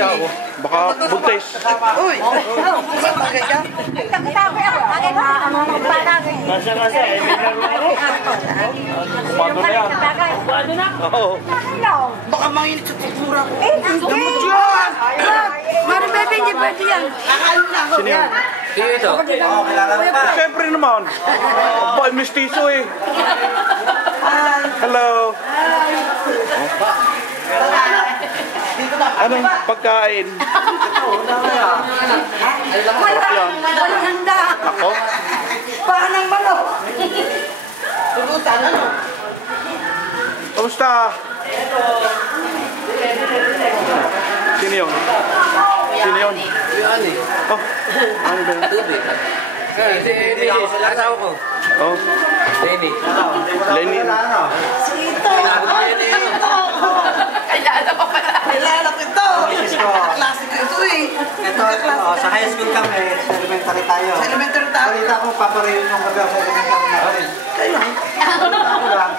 siya, oh. Baka buntis. Uy! Bagay ka? Nagtabi ako. Bagay ka. Nasa, may laro ako. Kumado na yan. Kumado na? Oo. Baka manginit sa kultura ko. Damot yan! Mari bebe, hindi pwede yan. Sino yun? Sino ito? Oo, kilala mo pa. Siyempre naman. Ba, mestizo eh. Hello. Anong pagkain? Walang handa. Ako? Paan ng manok. Tulutan, ano? Kamusta? Sino yun? Sino yun? Ani. Oh, ano ba yun? Tubig. Hindi ako sa asawa ko. Oh, Lenny. Lenny. Sito! Kailangan pa pala. Kilala ko ito! Kaklase ko ito eh. Ito, sa high school kami, sa elementary tayo. Sa elementary tayo. Balita ko, papareho yung kagaw sa elementary natin. Kaya? Ako lang.